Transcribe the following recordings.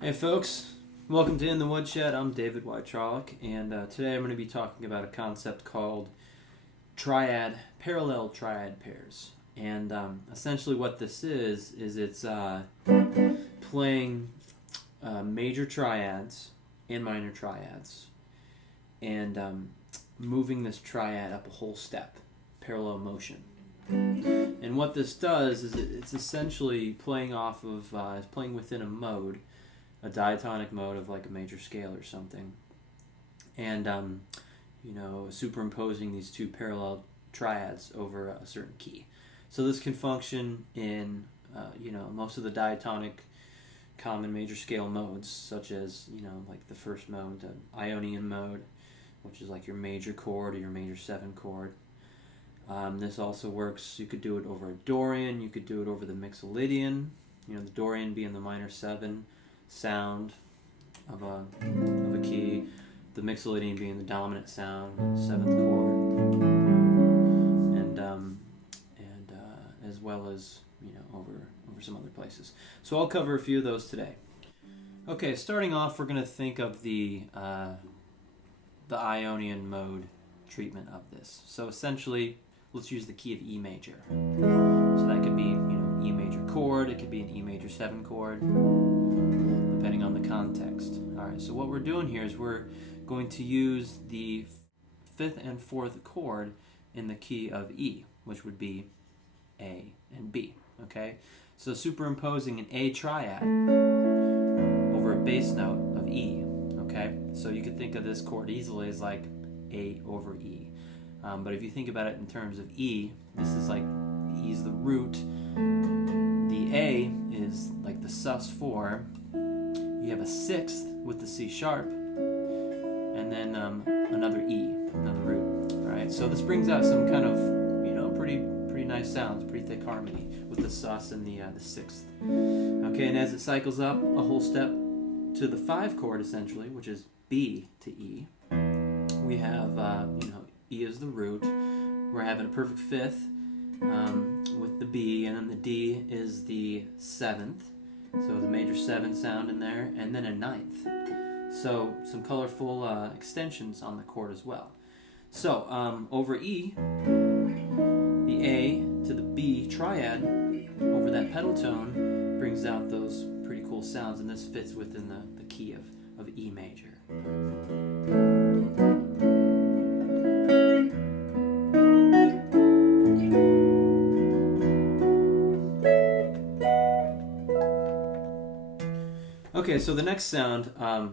Hey folks, welcome to In the Woodshed. I'm David Wiatrolik, and today I'm going to be talking about a concept called triad, parallel triad pairs. And essentially what this is it's playing major triads and minor triads, and moving this triad up a whole step, parallel motion. And what this does is it's essentially playing off of, it's playing within a mode, a diatonic mode of like a major scale or something, and superimposing these two parallel triads over a certain key. So this can function in most of the diatonic common major scale modes, such as like the first mode, the Ionian Mode, which is like your major chord or your major 7 chord. This also works. You could do it over a Dorian. You could do it over the Mixolydian. The Dorian being the minor 7 sound of a key, the Mixolydian being the dominant sound, 7th chord, and as well as over some other places. So I'll cover a few of those today. Okay, starting off, we're going to think of the Ionian Mode treatment of this. So essentially, let's use the key of E major. So that could be E major chord. It could be an E major 7 chord, depending on the context. Alright, so what we're doing here is we're going to use the 5th and 4th chord in the key of E, which would be A and B. Okay, so superimposing an A triad over a bass note of E. Okay, so you could think of this chord easily as like A over E. But if you think about it in terms of E, this is like E is the root, the A is like the sus4, you have a 6th with the C sharp, and then another E, another root. Alright, so this brings out some kind of pretty nice sounds, pretty thick harmony with the sus and the 6th. Okay, and as it cycles up a whole step to the 5 chord essentially, which is B to E, we have E is the root. We're having a perfect 5th with the B, and then the D is the 7th. So the major 7 sound in there, and then a 9th. So some colorful extensions on the chord as well. So over E, the A to the B triad over that pedal tone brings out those pretty cool sounds, and this fits within the key of E major. Okay, so the next sound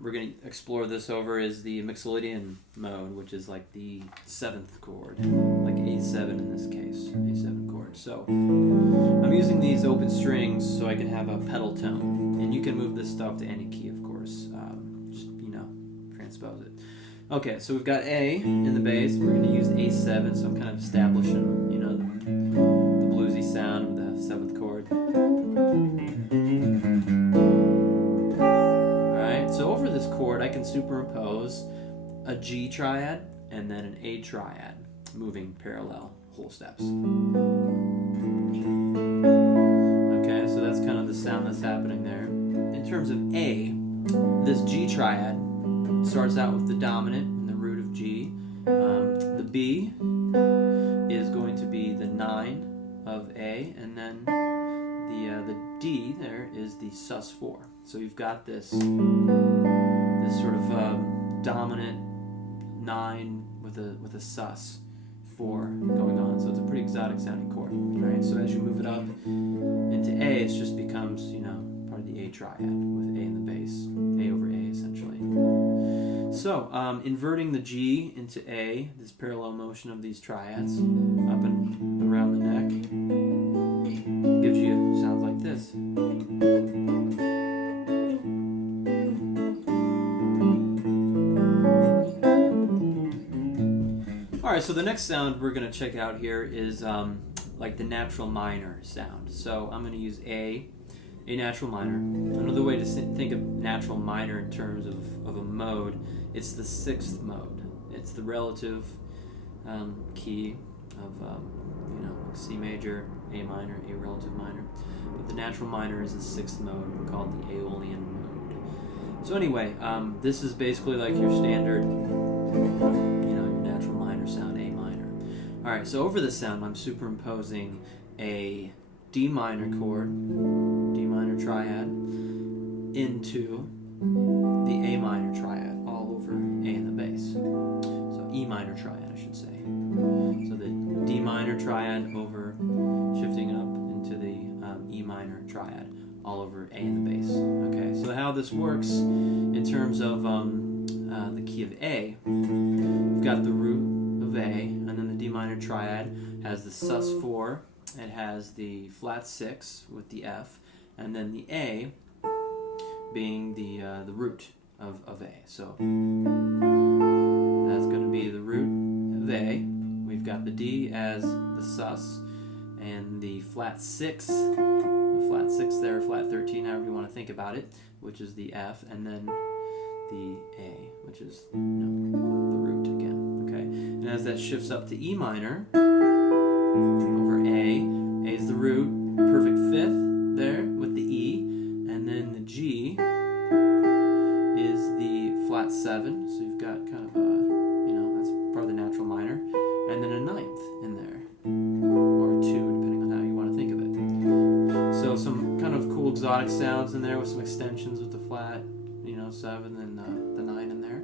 we're going to explore this over is the Mixolydian mode, which is like the 7th chord, like A7 in this case, A7 chord. So I'm using these open strings so I can have a pedal tone, and you can move this stuff to any key, of course, just transpose it. Okay, so we've got A in the bass. We're going to use A7, so I'm kind of establishing, the bluesy sound of the 7th chord. So over this chord, I can superimpose a G triad and then an A triad, moving parallel whole steps. Okay, so that's kind of the sound that's happening there. In terms of A, this G triad starts out with the dominant and the root of G. The B is going to be the 9 of A, and then the D there is the sus4. So you've got this sort of dominant 9 with a sus 4 going on. So it's a pretty exotic sounding chord. Right? So as you move it up into A, it just becomes part of the A triad with A in the bass, A over A essentially. So inverting the G into A, this parallel motion of these triads up and around the neck, gives you sounds like this. Alright, so the next sound we're going to check out here is like the natural minor sound. So I'm going to use A natural minor. Another way to think of natural minor in terms of a mode, it's the 6th mode. It's the relative key of C major, A minor, A relative minor. But the natural minor is the 6th mode called the Aeolian Mode. So anyway, this is basically like your standard, your natural minor sound, A minor. All right, so over this sound, I'm superimposing a D minor chord, D minor triad, into the A minor triad, all over A in the bass. So E minor triad, I should say. So the D minor triad over, shifting up into the E minor triad, all over A in the bass. Okay, so how this works in terms of the key of A, we've got the root of A, and then the D minor triad has the sus4, it has the flat 6 with the F, and then the A being the root of A. So that's going to be the root of A. We've got the D as the sus, and the flat 6, flat 6 there, flat 13, however you want to think about it, which is the F, and then the A, which is the root again. Okay, and as that shifts up to E minor over A is the root, perfect 5th there with the E, and then the G is the flat 7, so you've got kind of a, that's part of the natural minor, and then a 9th in there, or 2, depending on how you want to think of it. So some kind of cool exotic sounds in there with some extensions with the flat, 7 and the 9 in there.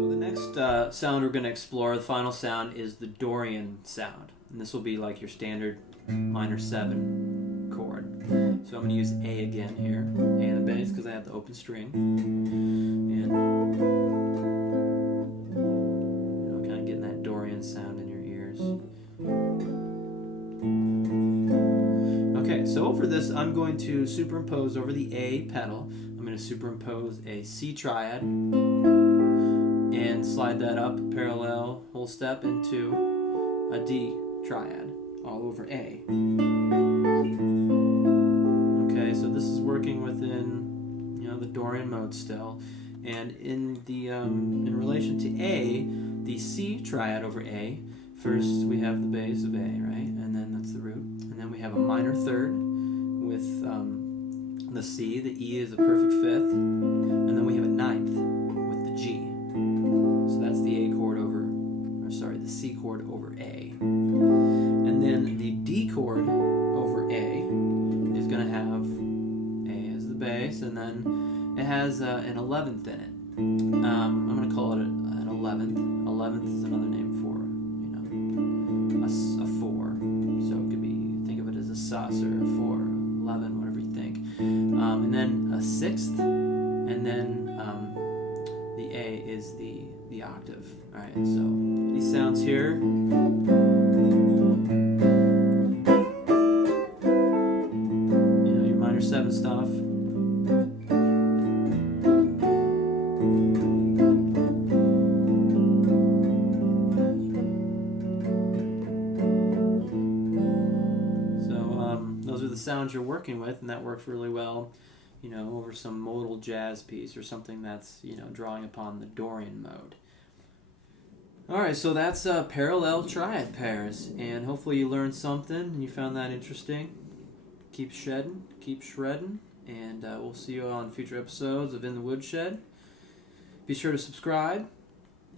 So the next sound we're going to explore, the final sound, is the Dorian sound. And this will be like your standard minor 7 chord. So I'm going to use A again here, A in the bass, because I have the open string. And kind of getting that Dorian sound in your ears. Okay, so over this, I'm going to superimpose over the A pedal. I'm going to superimpose a C triad and slide that up parallel whole step into a D triad all over A. Okay, so this is working within the Dorian mode still, and in the in relation to A, the C triad over A. First we have the bass of A, right, and then that's the root, and then we have a minor 3rd with the C. The E is a perfect 5th, and then we have a 9th with the G. So that's the A chord over, the C chord over A. And then the D chord over A is going to have A as the bass, and then it has an 11th in it. I'm going to call it an 11th. 11th is another name for, a 4. So it could be, think of it as a sus or a 4, 11, whatever you think. And then a 6th, and then the A is the octave. All right, so these sounds here. Your minor 7 stuff. Those are the sounds you're working with, and that works really well, over some modal jazz piece or something that's, drawing upon the Dorian mode. Alright, so that's parallel triad pairs, and hopefully you learned something and you found that interesting. Keep shedding, keep shredding, and we'll see you on future episodes of In the Woodshed. Be sure to subscribe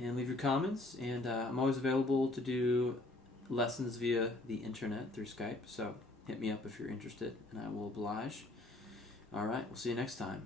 and leave your comments, and I'm always available to do lessons via the internet through Skype, so hit me up if you're interested, and I will oblige. Alright, we'll see you next time.